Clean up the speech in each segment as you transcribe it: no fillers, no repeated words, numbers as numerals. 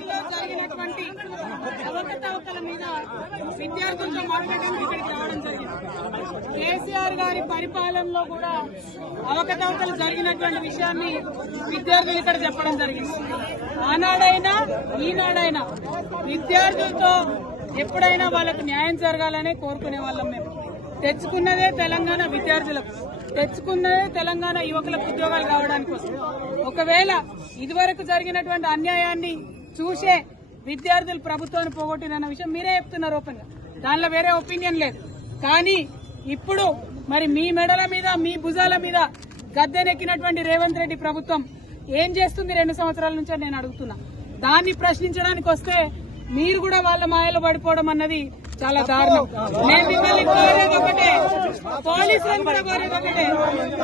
కేసీఆర్ లో జరిగినటువంటి అవకతవకల మీద విద్యార్థులతో మాట్లాడడానికి ఇక్కడికి రావడం జరిగింది. కేసీఆర్ గారి పరిపాలనలో కూడా అవకతవకలు జరిగినటువంటి విషయాన్ని విద్యార్థులు ఇక్కడ చెప్పడం జరిగింది. ఆనాడైనా ఈనాడైనా విద్యార్థులతో ఎప్పుడైనా వాళ్ళకు న్యాయం జరగాలనే కోరుకునే వాళ్ళం. మేము తెచ్చుకున్నదే తెలంగాణ విద్యార్థులకు, తెచ్చుకున్నదే తెలంగాణ యువకులకు ఉద్యోగాలు కావడానికి కోసం. ఒకవేళ ఇదివరకు జరిగినటువంటి అన్యాయాన్ని చూసే విద్యార్థులు ప్రభుత్వాన్ని పోగొట్టినన్న విషయం మీరే చెప్తున్నారు ఓపెన్ గా, దానిలో వేరే ఒపీనియన్ లేదు. కానీ ఇప్పుడు మరి మీ మెడల మీద మీ భుజాల మీద గద్దెనెక్కినటువంటి రేవంత్ రెడ్డి ప్రభుత్వం ఏం చేస్తుంది 2 సంవత్సరాల నుంచి నేను అడుగుతున్నా. దాన్ని ప్రశ్నించడానికి వస్తే మీరు కూడా వాళ్ళ మాయలో పడిపోవడం అన్నది చాలా దారుణం. నేను మిమ్మల్ని కోరేది ఒకటే, పోలీసులను కూడా కోరేది ఒకటే,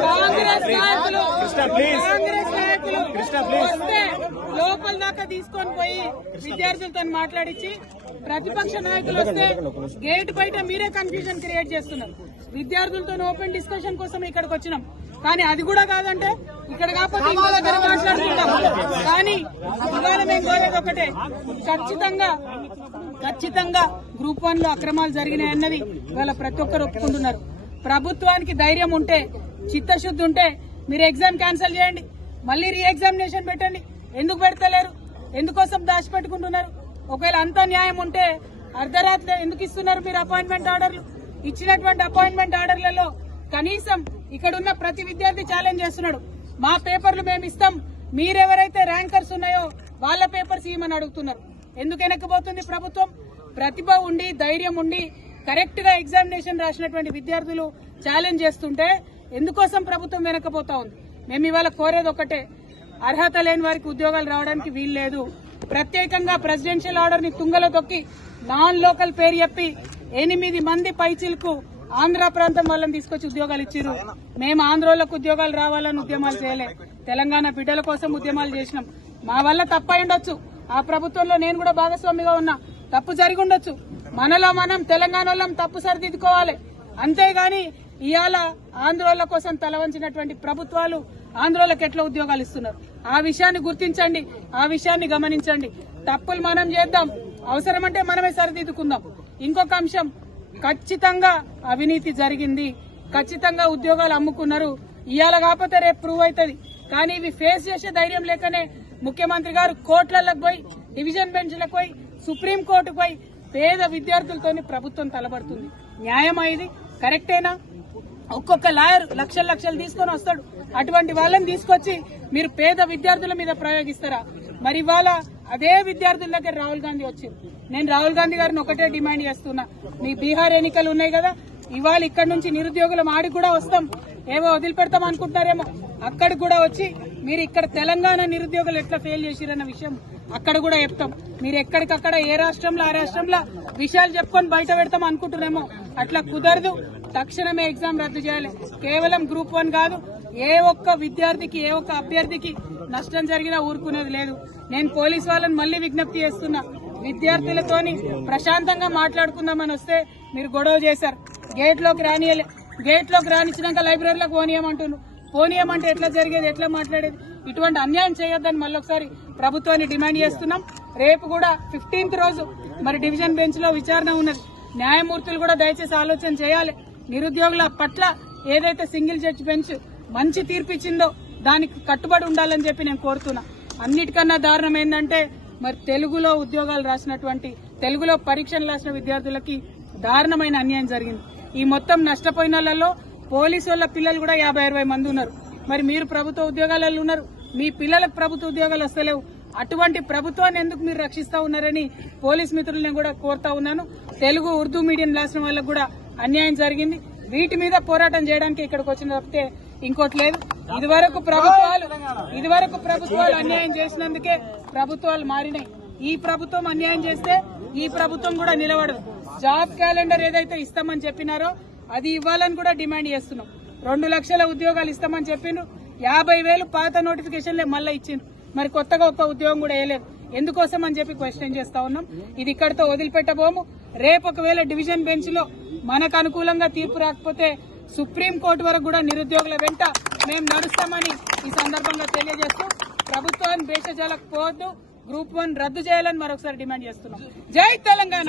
కాంగ్రెస్ నాయకులు వస్తే లోపల దాకా తీసుకొని పోయి విద్యార్థులతో మాట్లాడించి, ప్రతిపక్ష నాయకులు వస్తే గేట్ బయట మీరే కన్ఫ్యూజన్ క్రియేట్ చేస్తున్నారు. విద్యార్థులతో ఓపెన్ డిస్కషన్ కోసం ఇక్కడికి వచ్చినాం, కానీ అది కూడా కాదంటే ఇక్కడ కాకపోతే ఇంకో దగ్గర మాట్లాడుకుంటాం. కానీ ఇవాళ మేము కోరేది ఒకటే, ఖచ్చితంగా గ్రూప్ 1 లో అక్రమాలు జరిగినాయన్నది ఇవాళ ప్రతి ఒక్కరు ఒప్పుకుంటున్నారు. ప్రభుత్వానికి ధైర్యం ఉంటే, చిత్తశుద్ధి ఉంటే మీరు ఎగ్జామ్ క్యాన్సిల్ చేయండి, మళ్ళీ రీ ఎగ్జామినేషన్ పెట్టండి. ఎందుకు పెడతలేరు? ఎందుకోసం దాచిపెట్టుకుంటున్నారు? ఒకవేళ అంత న్యాయం ఉంటే అర్ధరాత్రి ఎందుకు ఇస్తున్నారు మీరు అపాయింట్మెంట్ ఆర్డర్లు? ఇచ్చినటువంటి అపాయింట్మెంట్ ఆర్డర్లలో కనీసం ఇక్కడున్న ప్రతి విద్యార్థి ఛాలెంజ్ చేస్తున్నాడు, మా పేపర్లు మేము ఇస్తాం, మీరెవరైతే ర్యాంకర్స్ ఉన్నాయో వాళ్ళ పేపర్స్ ఇవ్వమని అడుగుతున్నారు. ఎందుకు వెనక్కిపోతుంది ప్రభుత్వం? ప్రతిభ ఉండి ధైర్యం ఉండి కరెక్ట్ గా ఎగ్జామినేషన్ రాసినటువంటి విద్యార్థులు ఛాలెంజ్ చేస్తుంటే ఎందుకోసం ప్రభుత్వం వెనక్కిపోతా ఉంది? మేము ఇవాళ కోరేది ఒకటే, అర్హత లేని వారికి ఉద్యోగాలు రావడానికి వీల్లేదు. ప్రత్యేకంగా ప్రెసిడెన్షియల్ ఆర్డర్ ని తుంగలో తొక్కి నాన్ లోకల్ పేరు చెప్పి 8 మంది పైచిలకు ఆంధ్ర ప్రాంతం వాళ్ళని తీసుకొచ్చి ఉద్యోగాలు ఇచ్చారు. మేము ఆంధ్రోళ్లకు ఉద్యోగాలు రావాలని ఉద్యమాలు చేయలే, తెలంగాణ బిడ్డల కోసం ఉద్యమాలు చేసినాం. మా వల్ల తప్పై ఉండొచ్చు, ఆ ప్రభుత్వంలో నేను కూడా భాగస్వామిగా ఉన్నా, తప్పు జరిగి ఉండొచ్చు. మనలో మనం తెలంగాణలో తప్పు సరిదిద్దుకోవాలి. అంతేగాని ఇవాళ ఆంధ్రోళ్ల కోసం తలవంచినటువంటి ప్రభుత్వాలు ఆంధ్రోళ్లకు ఎట్లా ఉద్యోగాలు ఇస్తున్నారు? ఆ విషయాన్ని గుర్తించండి, ఆ విషయాన్ని గమనించండి. తప్పులు మనం చేద్దాం, అవసరమంటే మనమే సరిదిద్దుకుందాం. ఇంకొక అంశం, ఖచ్చితంగా అవినీతి జరిగింది, ఖచ్చితంగా ఉద్యోగాలు అమ్ముకున్నారు. ఇవాళ కాకపోతే రేపు ప్రూవ్ అవుతుంది. కానీ ఇవి ఫేస్ చేసే ధైర్యం లేకనే ముఖ్యమంత్రి గారు కోర్టులకు పోయి, డివిజన్ బెంచ్లకు పోయి, సుప్రీంకోర్టుకు పోయి పేద విద్యార్థులతోని ప్రభుత్వం తలబడుతుంది. న్యాయమా ఇది? కరెక్టేనా? ఒక్కొక్క లాయర్ లక్షలు తీసుకొని వస్తాడు, అటువంటి వాళ్ళని తీసుకొచ్చి మీరు పేద విద్యార్థుల మీద ప్రయోగిస్తారా? మరి ఇవాళ అదే విద్యార్థుల దగ్గర రాహుల్ గాంధీ వచ్చింది. నేను రాహుల్ గాంధీ గారిని ఒకటే డిమాండ్ చేస్తున్నా, మీ బీహార్ ఎన్నికలు ఉన్నాయి కదా, ఇవాళ ఇక్కడ నుంచి నిరుద్యోగుల ఆడికి కూడా వస్తాం, ఏవో వదిలిపెడతాం అనుకుంటున్నారేమో, అక్కడికి కూడా వచ్చి మీరు ఇక్కడ తెలంగాణ నిరుద్యోగులు ఎట్లా ఫెయిల్ చేసిరన్న విషయం అక్కడ కూడా చెప్తాం. మీరు ఎక్కడికక్కడ ఏ రాష్ట్రంలో ఆ రాష్ట్రంలో విషయాలు చెప్పుకొని బయట పెడతాం అనుకుంటున్నారేమో, అట్లా కుదరదు. తక్షణమే ఎగ్జామ్ రద్దు చేయాలి. కేవలం గ్రూప్ 1 కాదు, ఏ ఒక్క విద్యార్థికి ఏ ఒక్క అభ్యర్థికి నష్టం జరిగినా ఊరుకునేది లేదు. నేను పోలీసు వాళ్ళని మళ్లీ విజ్ఞప్తి చేస్తున్నా, విద్యార్థులతోని ప్రశాంతంగా మాట్లాడుకుందామని వస్తే మీరు గొడవ చేశారు, గేట్లోకి రానిచ్చినాక లైబ్రరీలోకి పోనీయమంటే ఎట్లా జరిగేది, ఎట్లా మాట్లాడేది? ఇటువంటి అన్యాయం చేయొద్దని మళ్ళొకసారి ప్రభుత్వాన్ని డిమాండ్ చేస్తున్నాం. రేపు కూడా 15th రోజు మరి డివిజన్ బెంచ్ లో విచారణ ఉన్నది. న్యాయమూర్తులు కూడా దయచేసి ఆలోచన చేయాలి. నిరుద్యోగుల పట్ల ఏదైతే సింగిల్ జడ్జి బెంచ్ మంచి తీర్పిచ్చిందో దానికి కట్టుబడి ఉండాలని చెప్పి నేను కోరుతున్నా. అన్నిటికన్నా దారుణం ఏంటంటే మరి తెలుగులో ఉద్యోగాలు రాసినటువంటి, తెలుగులో పరీక్షలు రాసిన విద్యార్థులకి దారుణమైన అన్యాయం జరిగింది. ఈ మొత్తం నష్టపోయిన వాళ్ళలో పోలీసు వాళ్ళ పిల్లలు కూడా 50-60 మంది ఉన్నారు. మరి మీరు ప్రభుత్వ ఉద్యోగాలలో ఉన్నారు, మీ పిల్లలకు ప్రభుత్వ ఉద్యోగాలు వస్తలేవు. అటువంటి ప్రభుత్వాన్ని ఎందుకు మీరు రక్షిస్తా ఉన్నారని పోలీస్ మిత్రులను కూడా కోరుతా ఉన్నాను. తెలుగు ఉర్దూ మీడియం రాసిన వాళ్ళకు కూడా అన్యాయం జరిగింది. వీటి మీద పోరాటం చేయడానికి ఇక్కడికి వచ్చిన తప్పితే ఇంకోటి లేదు. ఇదివరకు ప్రభుత్వాలు అన్యాయం చేసినందుకే ప్రభుత్వాలు మారినాయి. ఈ ప్రభుత్వం అన్యాయం చేస్తే ఈ ప్రభుత్వం కూడా నిలబడదు. జాబ్ క్యాలెండర్ ఏదైతే ఇస్తామని చెప్పినారో అది ఇవ్వాలని కూడా డిమాండ్ చేస్తున్నాం. 2 లక్షల ఉద్యోగాలు ఇస్తామని చెప్పిండ్రు, 50,000 పాత నోటిఫికేషన్లే మళ్ళీ ఇచ్చిండ్రు. మరి కొత్తగా ఒక్క ఉద్యోగం కూడా వేయలేదు. ఎందుకోసం అని చెప్పి క్వశ్చన్ చేస్తా ఉన్నాం. ఇది ఇక్కడితో వదిలిపెట్టబోము. రేపు ఒకవేళ డివిజన్ బెంచ్ లో మనకు అనుకూలంగా తీర్పు రాకపోతే సుప్రీంకోర్టు వరకు కూడా నిరుద్యోగుల వెంట మేము నడుస్తామని ఈ సందర్భంగా తెలియజేస్తూ ప్రభుత్వాన్ని భేషజాలకు పోవద్దు, గ్రూప్ 1 రద్దు చేయాలని మరొకసారి డిమాండ్ చేస్తున్నాం. జై తెలంగాణ.